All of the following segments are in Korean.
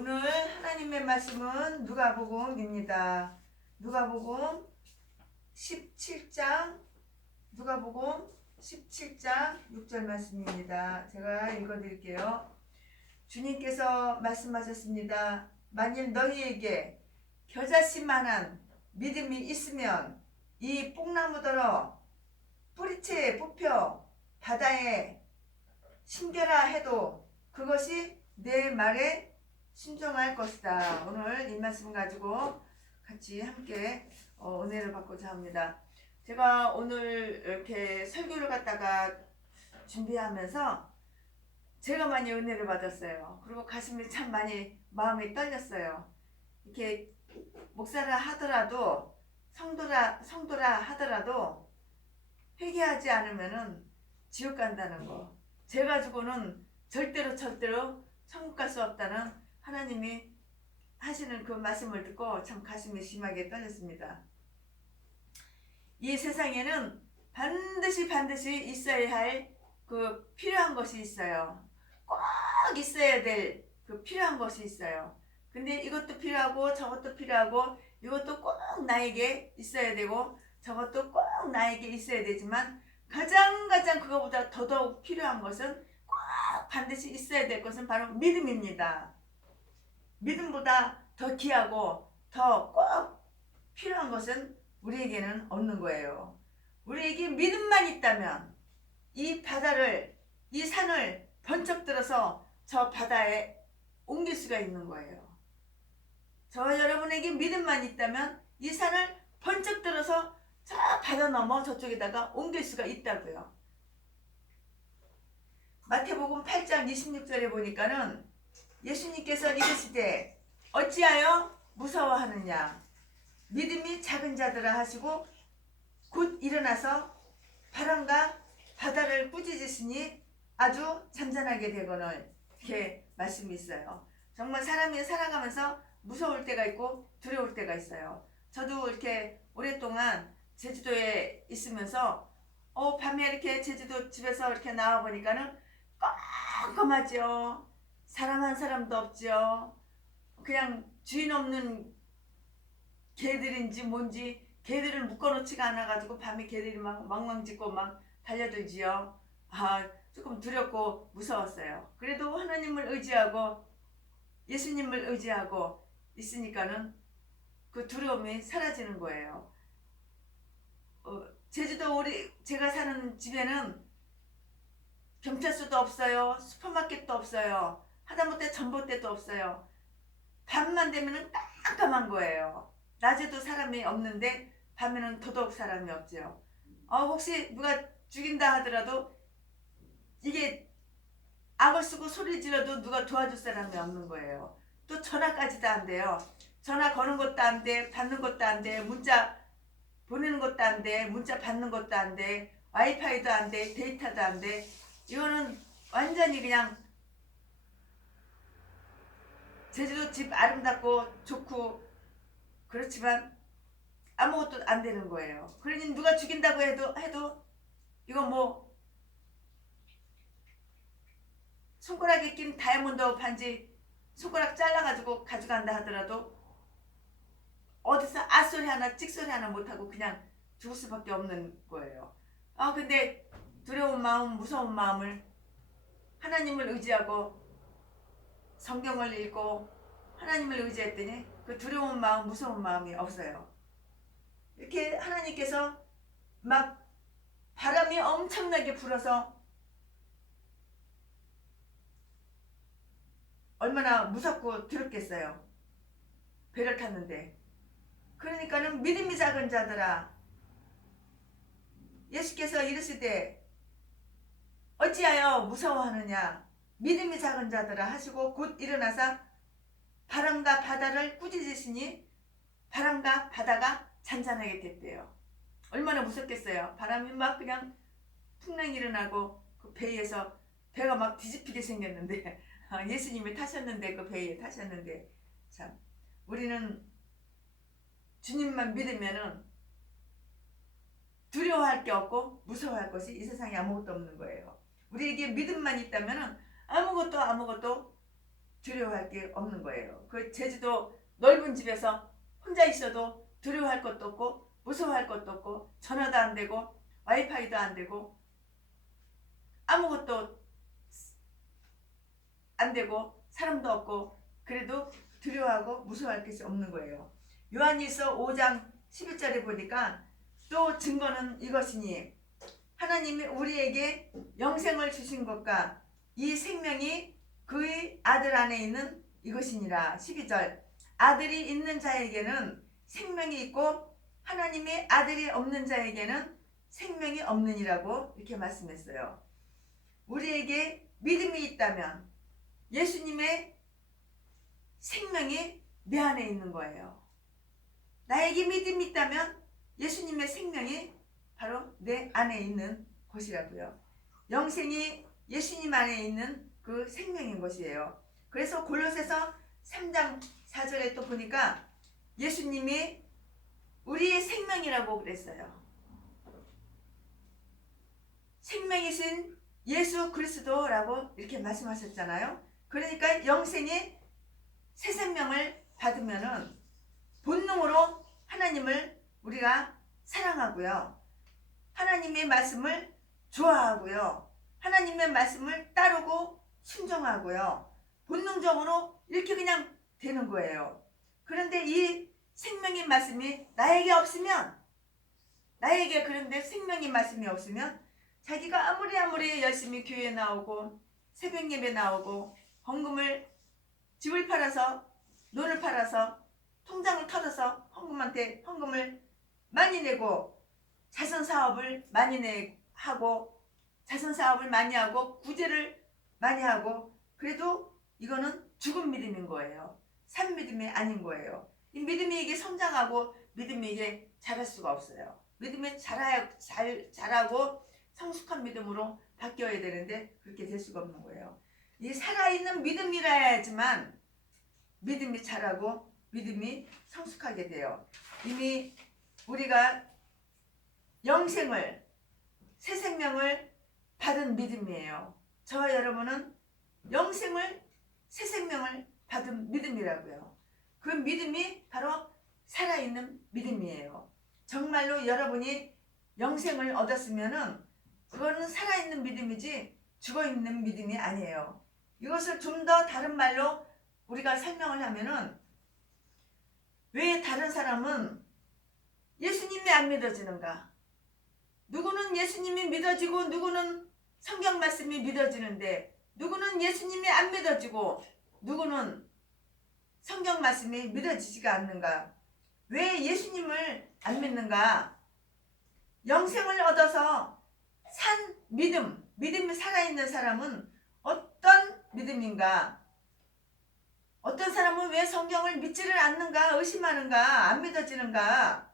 오늘 하나님의 말씀은 누가복음입니다. 누가복음 17장 6절 말씀입니다. 제가 읽어드릴게요. 주님께서 말씀하셨습니다. 만일 너희에게 겨자씨만한 믿음이 있으면 이 뽕나무더러 뿌리채 뽑혀 바다에 심겨라 해도 그것이 내 말에 순종할 것이다. 오늘 이 말씀 가지고 같이 함께 은혜를 받고자 합니다. 제가 오늘 이렇게 설교를 갖다가 준비하면서 제가 많이 은혜를 받았어요. 그리고 가슴이 참 많이 마음이 떨렸어요. 이렇게 목사라 하더라도 성도라 하더라도 회개하지 않으면은 지옥 간다는 거. 제 가지고는 절대로 천국 갈 수 없다는 하나님이 하시는 그 말씀을 듣고 참 가슴이 심하게 떨렸습니다. 이 세상에는 반드시 있어야 할 그 필요한 것이 있어요. 꼭 있어야 될 그 필요한 것이 있어요. 근데 이것도 필요하고 저것도 필요하고 이것도 꼭 나에게 있어야 되고 저것도 꼭 나에게 있어야 되지만 가장 그거보다 더더욱 필요한 것은 꼭 반드시 있어야 될 것은 바로 믿음입니다. 믿음보다 더 귀하고 더 꼭 필요한 것은 우리에게는 없는 거예요. 우리에게 믿음만 있다면 이 바다를, 이 산을 번쩍 들어서 저 바다에 옮길 수가 있는 거예요. 저 여러분에게 믿음만 있다면 이 산을 번쩍 들어서 저 바다 넘어 저쪽에다가 옮길 수가 있다고요. 마태복음 8장 26절에 보니까는 예수님께서 이르시되 어찌하여 무서워하느냐 믿음이 작은 자들아 하시고 곧 일어나서 바람과 바다를 꾸짖으시니 아주 잔잔하게 되거늘 이렇게 말씀이 있어요. 정말 사람이 살아가면서 무서울 때가 있고 두려울 때가 있어요. 저도 이렇게 오랫동안 제주도에 있으면서 밤에 이렇게 제주도 집에서 이렇게 나와 보니까는 깜깜하죠. 사람 한 사람도 없죠. 그냥 주인 없는 개들인지 뭔지 개들을 묶어놓지가 않아가지고 밤에 개들이 막 망망짓고 막 달려들지요. 조금 두렵고 무서웠어요. 그래도 하나님을 의지하고 예수님을 의지하고 있으니까는 그 두려움이 사라지는 거예요. 제주도 제가 사는 집에는 경찰서도 없어요. 슈퍼마켓도 없어요. 하다못해 전봇대도 없어요. 밤만 되면은 깜깜한 거예요. 낮에도 사람이 없는데 밤에는 더더욱 사람이 없죠. 혹시 누가 죽인다 하더라도 이게 악을 쓰고 소리 질러도 누가 도와줄 사람이 없는 거예요. 또 전화까지도 안 돼요. 전화 거는 것도 안 돼, 받는 것도 안 돼, 문자 보내는 것도 안 돼, 문자 받는 것도 안 돼, 와이파이도 안 돼, 데이터도 안 돼. 이거는 완전히 그냥 제주도 집 아름답고 좋고 그렇지만 아무것도 안 되는 거예요. 그러니 누가 죽인다고 해도 이건 뭐 손가락에 낀 다이아몬드 반지 손가락 잘라가지고 가져간다 하더라도 어디서 아소리 하나 찍소리 하나 못하고 그냥 죽을 수밖에 없는 거예요. 근데 두려운 마음, 무서운 마음을 하나님을 의지하고 성경을 읽고 하나님을 의지했더니 그 두려운 마음, 무서운 마음이 없어요. 이렇게 하나님께서 막 바람이 엄청나게 불어서 얼마나 무섭고 두렵겠어요. 배를 탔는데. 그러니까는 믿음이 작은 자들아 예수께서 이르시되 어찌하여 무서워하느냐 믿음이 작은 자들아 하시고 곧 일어나서 바람과 바다를 꾸짖으시니 바람과 바다가 잔잔하게 됐대요. 얼마나 무섭겠어요. 바람이 막 그냥 풍랑이 일어나고 그 배에서 배가 막 뒤집히게 생겼는데 예수님이 타셨는데 그 배에 타셨는데 참 우리는 주님만 믿으면은 두려워할 게 없고 무서워할 것이 이 세상에 아무것도 없는 거예요. 우리에게 믿음만 있다면은 아무것도 두려워할 게 없는 거예요. 그 제주도 넓은 집에서 혼자 있어도 두려워할 것도 없고 무서워할 것도 없고 전화도 안 되고 와이파이도 안 되고 아무것도 안 되고 사람도 없고 그래도 두려워하고 무서워할 것이 없는 거예요. 요한일서 5장 11절에 보니까 또 증거는 이것이니 하나님이 우리에게 영생을 주신 것과 이 생명이 그의 아들 안에 있는 이것이니라. 12절 아들이 있는 자에게는 생명이 있고 하나님의 아들이 없는 자에게는 생명이 없느니라고 이렇게 말씀했어요. 우리에게 믿음이 있다면 예수님의 생명이 내 안에 있는 거예요. 나에게 믿음이 있다면 예수님의 생명이 바로 내 안에 있는 것이라고요. 영생이 예수님 안에 있는 그 생명인 것이에요. 그래서 골로새서 3장 4절에 또 보니까 예수님이 우리의 생명이라고 그랬어요. 생명이신 예수 그리스도라고 이렇게 말씀하셨잖아요. 그러니까 영생의 새 생명을 받으면은 본능으로 하나님을 우리가 사랑하고요. 하나님의 말씀을 좋아하고요. 하나님의 말씀을 따르고 순종하고요. 본능적으로 이렇게 그냥 되는 거예요. 그런데 이 생명의 말씀이 나에게 없으면, 나에게 그런데 생명의 말씀이 없으면 자기가 아무리 열심히 교회에 나오고 새벽 예배 나오고 헌금을 집을 팔아서 논을 팔아서 통장을 털어서 헌금을 많이 내고 자선사업을 많이 하고 자선사업을 많이 하고 구제를 많이 하고 그래도 이거는 죽은 믿음인 거예요. 산 믿음이 아닌 거예요. 이 믿음이 이게 성장하고 믿음이 이게 자랄 수가 없어요. 믿음이 자라고 성숙한 믿음으로 바뀌어야 되는데 그렇게 될 수가 없는 거예요. 이 살아있는 믿음이라 해야지만 믿음이 자라고 믿음이 성숙하게 돼요. 이미 우리가 영생을 새 생명을 받은 믿음이에요. 저와 여러분은 영생을 새 생명을 받은 믿음이라고요. 그 믿음이 바로 살아있는 믿음이에요. 정말로 여러분이 영생을 얻었으면은 그거는 살아있는 믿음이지 죽어있는 믿음이 아니에요. 이것을 좀 더 다른 말로 우리가 설명을 하면은 왜 다른 사람은 예수님이 안 믿어지는가? 누구는 예수님이 믿어지고 누구는 성경 말씀이 믿어지는데 누구는 예수님이 안 믿어지고 누구는 성경 말씀이 믿어지지가 않는가? 왜 예수님을 안 믿는가? 영생을 얻어서 산 믿음이 살아있는 사람은 어떤 믿음인가? 어떤 사람은 왜 성경을 믿지를 않는가? 의심하는가? 안 믿어지는가?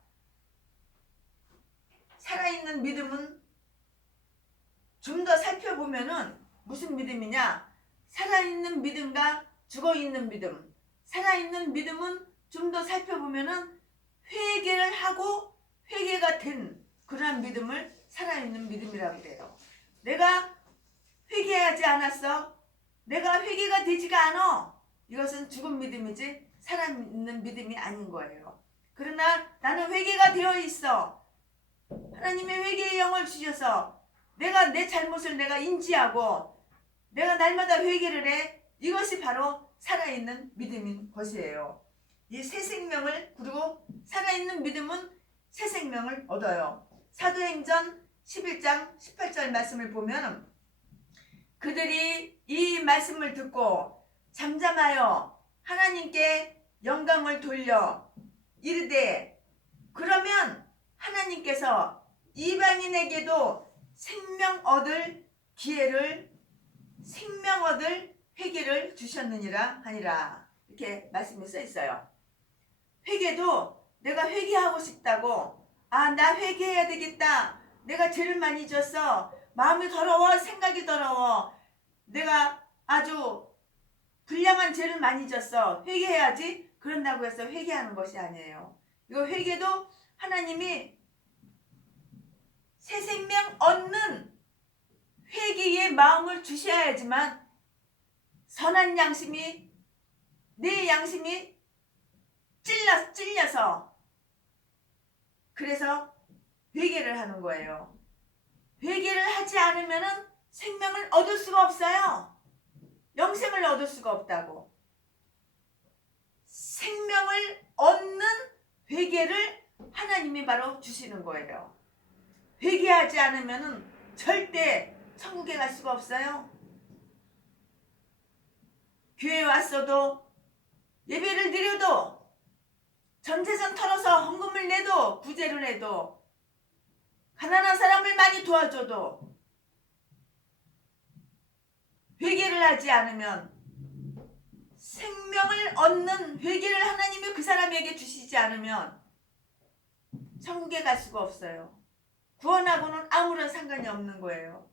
살아있는 믿음은 좀 더 살펴보면은 무슨 믿음이냐? 살아있는 믿음과 죽어있는 믿음. 살아있는 믿음은 좀 더 살펴보면은 회개를 하고 회개가 된 그러한 믿음을 살아있는 믿음이라고 그래요. 내가 회개하지 않았어. 내가 회개가 되지가 않아. 이것은 죽은 믿음이지 살아있는 믿음이 아닌 거예요. 그러나 나는 회개가 되어 있어. 하나님의 회개의 영을 주셔서 내가 내 잘못을 내가 인지하고 내가 날마다 회개를 해. 이것이 바로 살아있는 믿음인 것이에요. 이 새 생명을 그리고 살아있는 믿음은 새 생명을 얻어요. 사도행전 11장 18절 말씀을 보면 그들이 이 말씀을 듣고 잠잠하여 하나님께 영광을 돌려 이르되 그러면 하나님께서 이방인에게도 생명 얻을 회개를 주셨느니라 하니라. 이렇게 말씀이 써 있어요. 회개도 내가 회개하고 싶다고 나 회개해야 되겠다. 내가 죄를 많이 졌어. 마음이 더러워. 생각이 더러워. 내가 아주 불량한 죄를 많이 졌어. 회개해야지. 그런다고 해서 회개하는 것이 아니에요. 이거 회개도 하나님이 새 생명 얻는 회개의 마음을 주셔야지만 선한 양심이 내 양심이 찔려서 그래서 회개를 하는 거예요. 회개를 하지 않으면 생명을 얻을 수가 없어요. 영생을 얻을 수가 없다고. 생명을 얻는 회개를 하나님이 바로 주시는 거예요. 회개하지 않으면 절대 천국에 갈 수가 없어요. 교회에 왔어도 예배를 드려도 전재산 털어서 헌금을 내도 구제를 해도 가난한 사람을 많이 도와줘도 회개를 하지 않으면 생명을 얻는 회개를 하나님이 그 사람에게 주시지 않으면 천국에 갈 수가 없어요. 구원하고는 아무런 상관이 없는 거예요.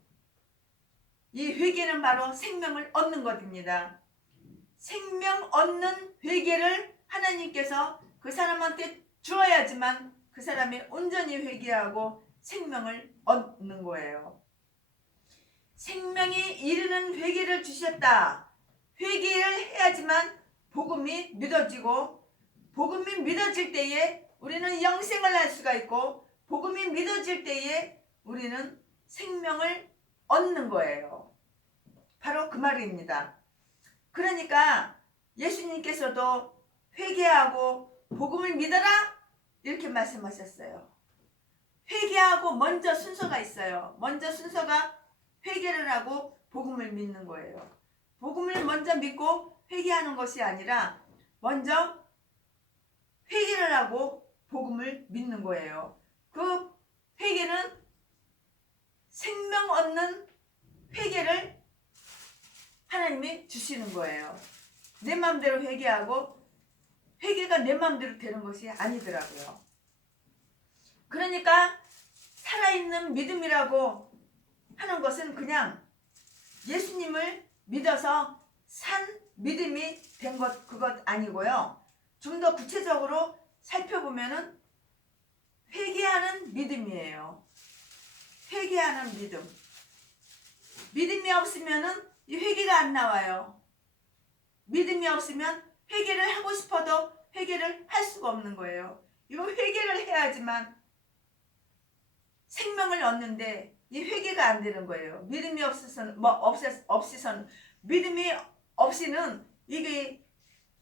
이 회개는 바로 생명을 얻는 것입니다. 생명 얻는 회개를 하나님께서 그 사람한테 주어야지만 그 사람이 온전히 회개하고 생명을 얻는 거예요. 생명이 이르는 회개를 주셨다. 회개를 해야지만 복음이 믿어지고, 복음이 믿어질 때에 우리는 영생을 할 수가 있고, 복음이 믿어질 때에 우리는 생명을 얻는 거예요. 바로 그 말입니다. 그러니까 예수님께서도 회개하고 복음을 믿어라 이렇게 말씀하셨어요. 회개하고 먼저 순서가 있어요. 먼저 순서가 회개를 하고 복음을 믿는 거예요. 복음을 먼저 믿고 회개하는 것이 아니라 먼저 회개를 하고 복음을 믿는 거예요. 그 회개는 생명 얻는 회개를 하나님이 주시는 거예요. 내 마음대로 회개하고 회개가 내 마음대로 되는 것이 아니더라고요. 그러니까 살아있는 믿음이라고 하는 것은 그냥 예수님을 믿어서 산 믿음이 된 것 그것 아니고요. 좀 더 구체적으로 살펴보면은 회개하는 믿음이에요. 회개하는 믿음. 믿음이 없으면은 이 회개가 안 나와요. 믿음이 없으면 회개를 하고 싶어도 회개를 할 수가 없는 거예요. 이거 회개를 해야지만 생명을 얻는데 이 회개가 안 되는 거예요. 믿음이 없어서는 믿음이 없이는 이게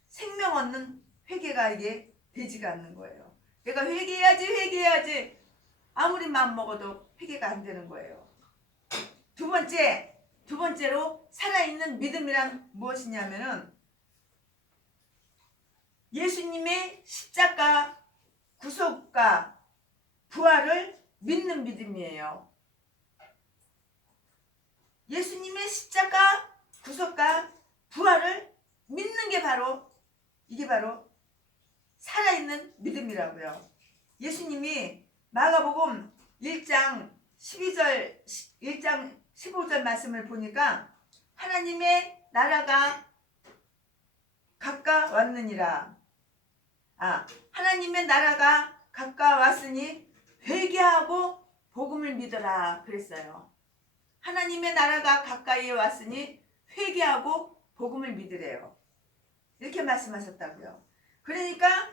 생명 얻는 회개가 이게 되지가 않는 거예요. 내가 회개해야지 아무리 마음 먹어도 회개가 안 되는 거예요. 두 번째로 살아있는 믿음이란 무엇이냐면은 예수님의 십자가 구속과 부활을 믿는 믿음이에요. 예수님의 십자가 구속과 부활을 믿는 게 바로 이게 바로 살아있는 믿음이라고요. 예수님이 마가복음 1장 15절 말씀을 보니까 하나님의 나라가 가까웠느니라. 하나님의 나라가 가까웠으니 회개하고 복음을 믿어라 그랬어요. 하나님의 나라가 가까이 왔으니 회개하고 복음을 믿으래요. 이렇게 말씀하셨다고요. 그러니까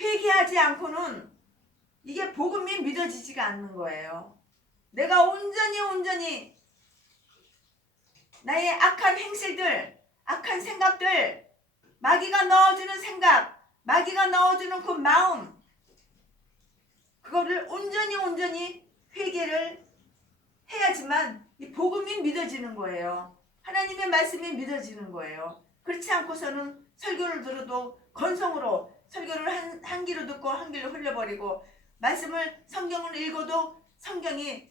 회개하지 않고는 이게 복음이 믿어지지가 않는 거예요. 내가 온전히 나의 악한 행실들, 악한 생각들, 마귀가 넣어주는 생각, 마귀가 넣어주는 그 마음, 그거를 온전히 회개를 해야지만 이 복음이 믿어지는 거예요. 하나님의 말씀이 믿어지는 거예요. 그렇지 않고서는 설교를 들어도 건성으로 설교를 한 귀로 듣고 한 귀로 흘려버리고 성경을 읽어도 성경이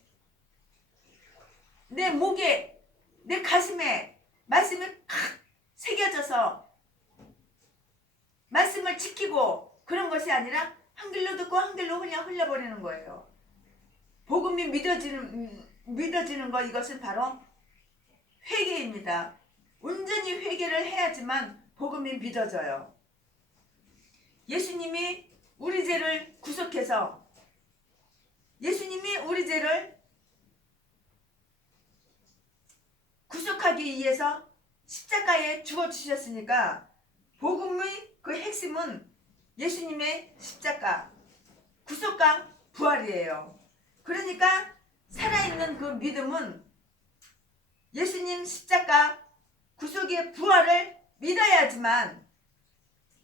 내 목에 내 가슴에 말씀이 칵 새겨져서 말씀을 지키고 그런 것이 아니라 한 길로 듣고 한 길로 그냥 흘려버리는 거예요. 복음이 믿어지는 거 이것은 바로 회개입니다. 온전히 회개를 해야지만 복음이 믿어져요. 예수님이 우리 죄를 구속해서 예수님이 우리 죄를 구속하기 위해서 십자가에 죽어주셨으니까 복음의 그 핵심은 예수님의 십자가, 구속과 부활이에요. 그러니까 살아있는 그 믿음은 예수님 십자가, 구속의 부활을 믿어야지만,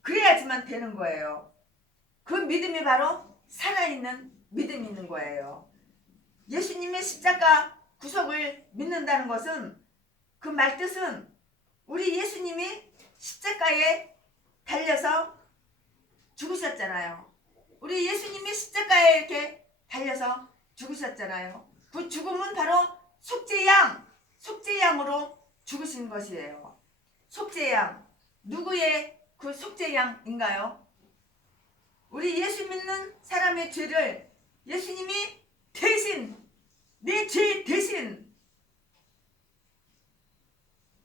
그래야지만 되는 거예요. 그 믿음이 바로 살아있는 믿음이 있는 거예요. 예수님의 십자가, 구속을 믿는다는 것은, 그 말뜻은 우리 예수님이 십자가에 달려서 죽으셨잖아요. 우리 예수님이 십자가에 이렇게 달려서 죽으셨잖아요. 그 죽음은 바로 속죄양으로 죽으신 것이에요. 속죄양. 누구의 그 속죄양인가요? 우리 예수 믿는 사람의 죄를 예수님이 대신, 내 죄 대신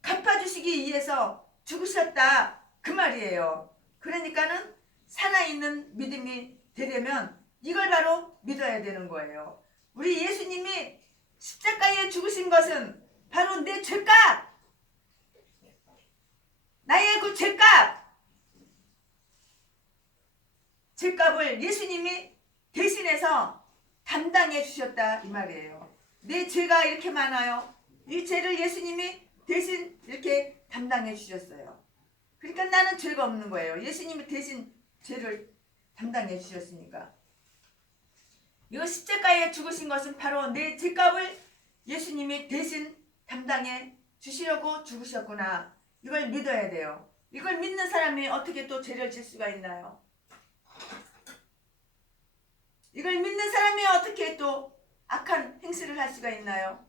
갚아주시기 위해서 죽으셨다, 그 말이에요. 그러니까는 살아있는 믿음이 되려면 이걸 바로 믿어야 되는 거예요. 우리 예수님이 십자가에 죽으신 것은 바로 내 죄값, 나의 그 죄값을 예수님이 대신해서 담당해 주셨다, 이 말이에요. 내 죄가 이렇게 많아요. 이 죄를 예수님이 대신 이렇게 담당해 주셨어요. 그러니까 나는 죄가 없는 거예요. 예수님이 대신 죄를 담당해 주셨으니까. 이 십자가에 죽으신 것은 바로 내 죄값을 예수님이 대신 담당해 주시려고 죽으셨구나. 이걸 믿어야 돼요. 이걸 믿는 사람이 어떻게 또 죄를 질 수가 있나요? 이걸 믿는 사람이 어떻게 또 악한 행실을 할 수가 있나요?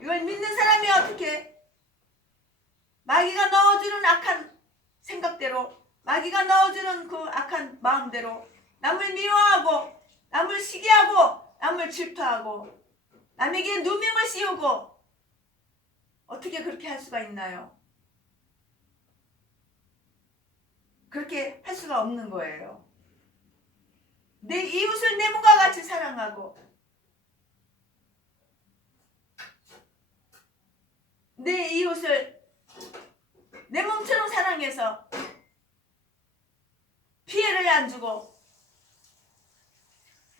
이걸 믿는 사람이 어떻게 마귀가 넣어주는 악한 생각대로, 마귀가 넣어주는 그 악한 마음대로 남을 미워하고, 남을 시기하고, 남을 질투하고, 남에게 누명을 씌우고, 어떻게 그렇게 할 수가 있나요? 그렇게 할 수가 없는 거예요. 내 이웃을 내 몸과 같이 사랑하고, 내 이웃을 내 몸처럼 사랑해서 피해를 안 주고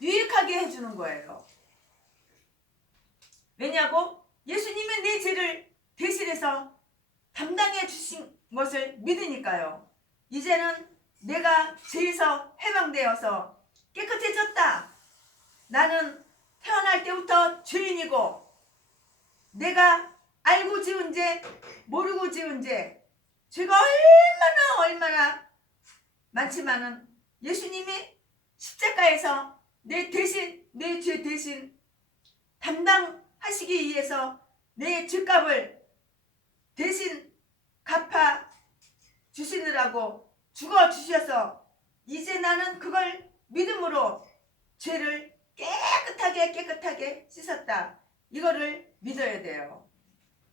유익하게 해주는 거예요. 왜냐고? 예수님이 내 죄를 대신해서 담당해 주신 것을 믿으니까요. 이제는 내가 죄에서 해방되어서 깨끗해졌다. 나는 태어날 때부터 죄인이고, 내가 알고 지은 죄, 모르고 지은 죄, 죄가 얼마나 많지만은 예수님이 십자가에서 내 대신, 내 죄 대신 담당하시기 위해서 내 죄값을 대신 갚아 주시느라고 죽어 주셔서 이제 나는 그걸 믿음으로 죄를 깨끗하게 씻었다. 이거를 믿어야 돼요.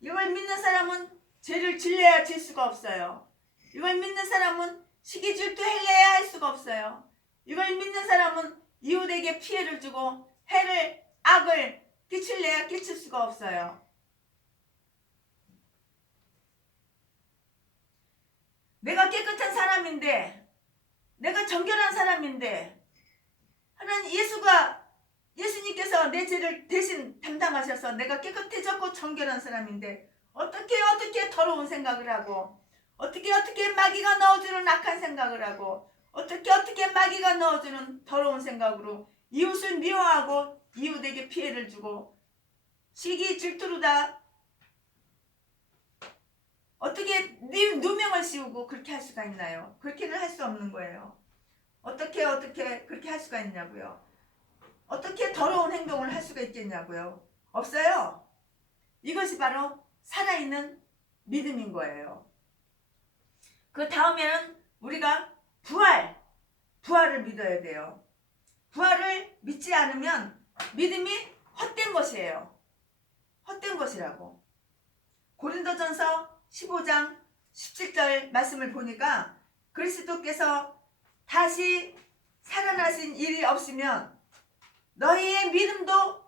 이걸 믿는 사람은 죄를 질려야 질 수가 없어요. 이걸 믿는 사람은 시기 질투 해내야 할 수가 없어요. 이걸 믿는 사람은 이웃에게 피해를 주고 해를, 악을 끼칠래야 끼칠 수가 없어요. 내가 깨끗한 사람인데, 내가 정결한 사람인데, 하나님 예수님께서 내 죄를 대신 담당하셔서 내가 깨끗해졌고 정결한 사람인데 어떻게 더러운 생각을 하고, 어떻게 마귀가 넣어주는 악한 생각을 하고, 어떻게 마귀가 넣어주는 더러운 생각으로 이웃을 미워하고 이웃에게 피해를 주고 시기 질투로 다 어떻게 누명을 씌우고 그렇게 할 수가 있나요? 그렇게는 할 수 없는 거예요. 어떻게 그렇게 할 수가 있냐고요? 어떻게 더러운 행동을 할 수가 있겠냐고요? 없어요. 이것이 바로 살아있는 믿음인 거예요. 그 다음에는 우리가 부활을 믿어야 돼요. 부활을 믿지 않으면 믿음이 헛된 것이에요. 헛된 것이라고. 고린도전서 15장 17절 말씀을 보니까 그리스도께서 다시 살아나신 일이 없으면 너희의 믿음도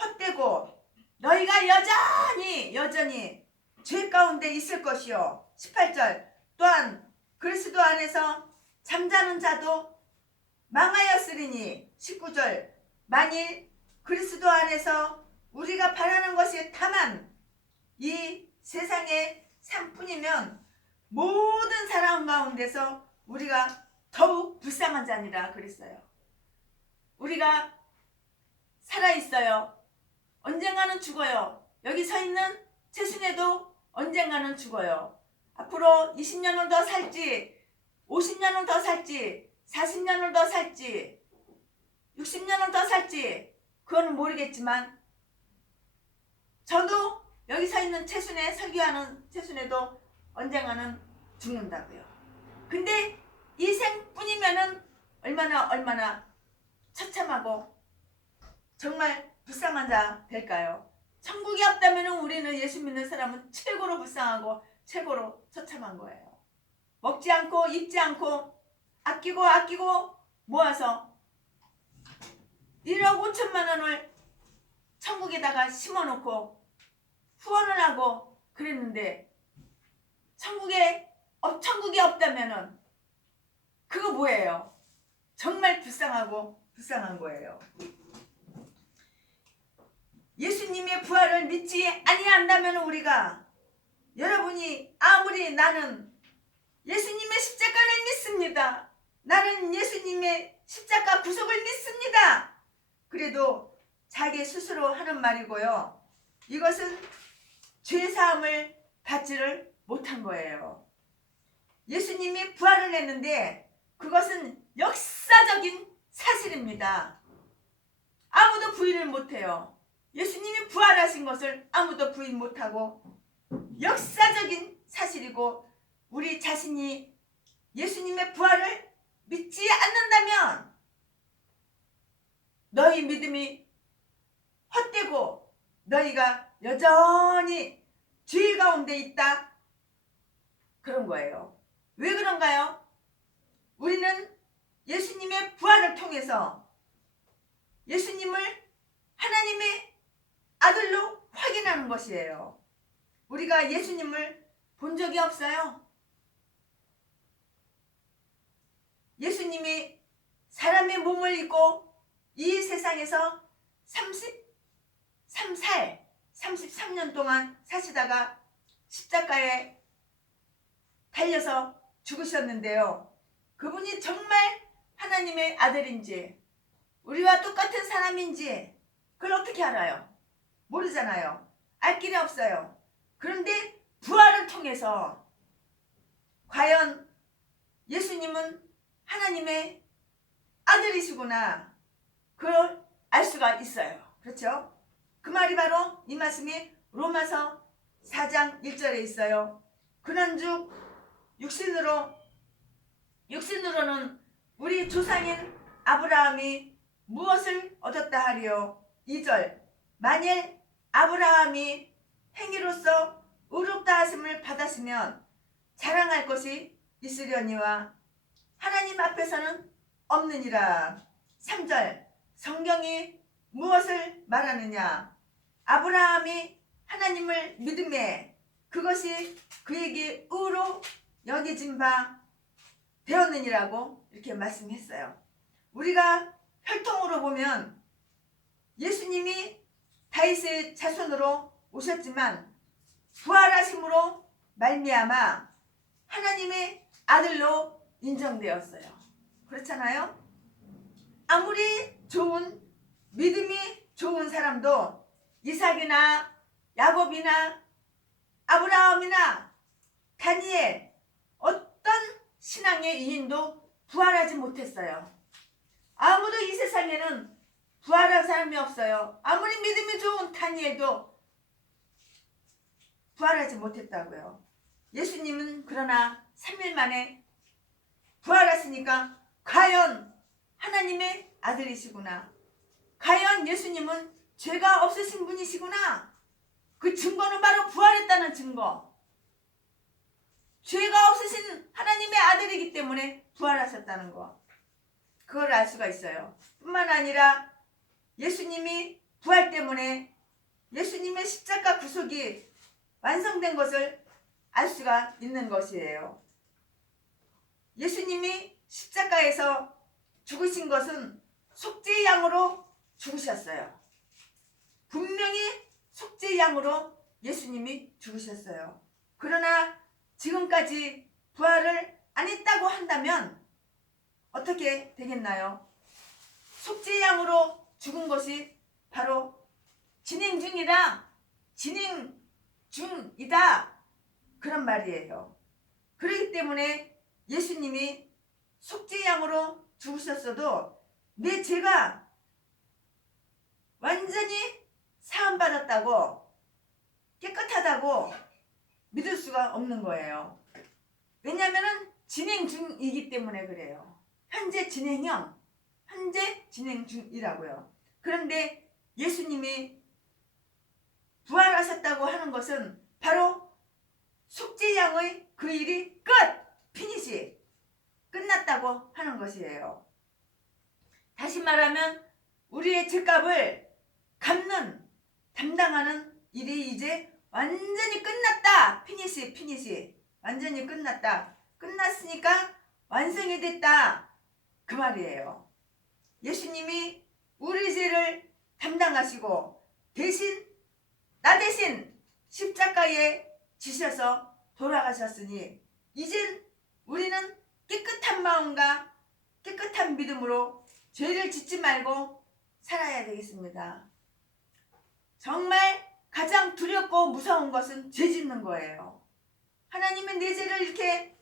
헛되고 너희가 여전히 죄 가운데 있을 것이요. 18절 또한 안에서 잠자는 자도 망하였으리니 19절 만일 그리스도 안에서 우리가 바라는 것이 다만 이 세상의 삶뿐이면 모든 사람 가운데서 우리가 더욱 불쌍한 자니라 그랬어요. 우리가 살아있어요. 언젠가는 죽어요. 여기 서 있는 최순애도 언젠가는 죽어요. 앞으로 20년을 더 살지 50년을 더 살지 40년을 더 살지 60년을 더 살지 그건 모르겠지만 저도 여기 서 있는 최순애 설교하는 최순애도 언젠가는 죽는다고요. 근데 이 생뿐이면은 얼마나 처참하고 정말 불쌍한 자 될까요? 천국이 없다면 우리는 예수 믿는 사람은 최고로 불쌍하고 최고로 처참한 거예요. 먹지 않고 입지 않고 아끼고 모아서 1억 5천만 원을 천국에다가 심어놓고 후원을 하고 그랬는데 천국이 없다면은 그거 뭐예요? 정말 불쌍한 거예요. 예수님의 부활을 믿지 아니한다면 우리가 여러분이 아무리 나는 예수님의 십자가를 믿습니다. 나는 예수님의 십자가 구속을 믿습니다. 그래도 자기 스스로 하는 말이고요. 이것은 죄사함을 받지를 못한 거예요. 예수님이 부활을 했는데 그것은 역사적인 사실입니다. 아무도 부인을 못해요. 예수님이 부활하신 것을 아무도 부인 못하고 역사적인 사실이고 우리 자신이 예수님의 부활을 믿지 않는다면 너희 믿음이 헛되고 너희가 여전히 죄 가운데 있다 그런 거예요. 왜 그런가요? 우리는 예수님의 부활을 통해서 예수님을 하나님의 아들로 확인하는 것이에요. 우리가 예수님을 본 적이 없어요. 예수님이 사람의 몸을 입고 이 세상에서 33년 동안 사시다가 십자가에 달려서 죽으셨는데요. 그분이 정말 하나님의 아들인지 우리와 똑같은 사람인지 그걸 어떻게 알아요? 모르잖아요. 알 길이 없어요. 그런데 부활을 통해서 과연 예수님은 하나님의 아들이시구나 그걸 알 수가 있어요. 그렇죠? 그 말이 바로 이 말씀이 로마서 4장 1절에 있어요. 그런즉 육신으로는 우리 조상인 아브라함이 무엇을 얻었다 하리요? 2절 만일 아브라함이 행위로서 의롭다 하심을 받았으면 자랑할 것이 있으려니와 하나님 앞에서는 없느니라. 3절 성경이 무엇을 말하느냐? 아브라함이 하나님을 믿음에 그것이 그에게 의로 여겨진 바 되었느니라고 이렇게 말씀했어요. 우리가 혈통으로 보면 예수님이 다윗의 자손으로 오셨지만 부활하심으로 말미암아 하나님의 아들로 인정되었어요. 그렇잖아요? 아무리 좋은 믿음이 좋은 사람도 이삭이나 야곱이나 아브라함이나 다니엘 어떤 신앙의 이인도 부활하지 못했어요. 아무도 이 세상에는 부활한 사람이 없어요. 아무리 믿음이 좋은 다니엘도 부활하지 못했다고요. 예수님은 그러나 3일 만에 부활하시니까 과연 하나님의 아들이시구나. 과연 예수님은 죄가 없으신 분이시구나. 그 증거는 바로 부활했다는 증거. 죄가 없으신 하나님의 아들이기 때문에 부활하셨다는 거. 그걸 알 수가 있어요. 뿐만 아니라 예수님이 부활 때문에 예수님의 십자가 구속이 완성된 것을 알 수가 있는 것이에요. 예수님이 십자가에서 죽으신 것은 속죄의 양으로 죽으셨어요. 분명히 속죄의 양으로 예수님이 죽으셨어요. 그러나 지금까지 부활을 안 했다고 한다면 어떻게 되겠나요? 속죄의 양으로 죽은 것이 바로 진행 중이다 그런 말이에요. 그렇기 때문에 예수님이 속죄의 양으로 죽으셨어도 내 죄가 완전히 사함받았다고 깨끗하다고 믿을 수가 없는 거예요. 왜냐하면 진행 중이기 때문에 그래요. 현재 진행 중이라고요. 그런데 예수님이 부활하셨다고 하는 것은 바로 속죄양의 그 일이 피니시 끝났다고 하는 것이에요. 다시 말하면 우리의 죄값을 갚는 담당하는 일이 이제 완전히 끝났다. 피니시 완전히 끝났으니까 완성이 됐다 그 말이에요. 예수님이 우리 죄를 담당하시고 나 대신 십자가에 지셔서 돌아가셨으니 이젠 우리는 깨끗한 마음과 깨끗한 믿음으로 죄를 짓지 말고 살아야 되겠습니다. 정말 가장 두렵고 무서운 것은 죄 짓는 거예요. 하나님은 내 죄를 이렇게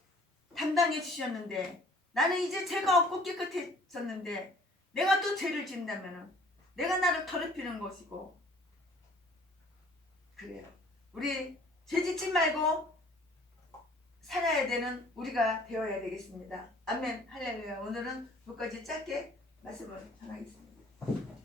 담당해 주셨는데 나는 이제 죄가 없고 깨끗해졌는데 내가 또 죄를 짓는다면 내가 나를 더럽히는 것이고 그래요. 우리 죄 짓지 말고 살아야 되는 우리가 되어야 되겠습니다. 아멘 할렐루야. 오늘은 여기까지 짧게 말씀을 전하겠습니다.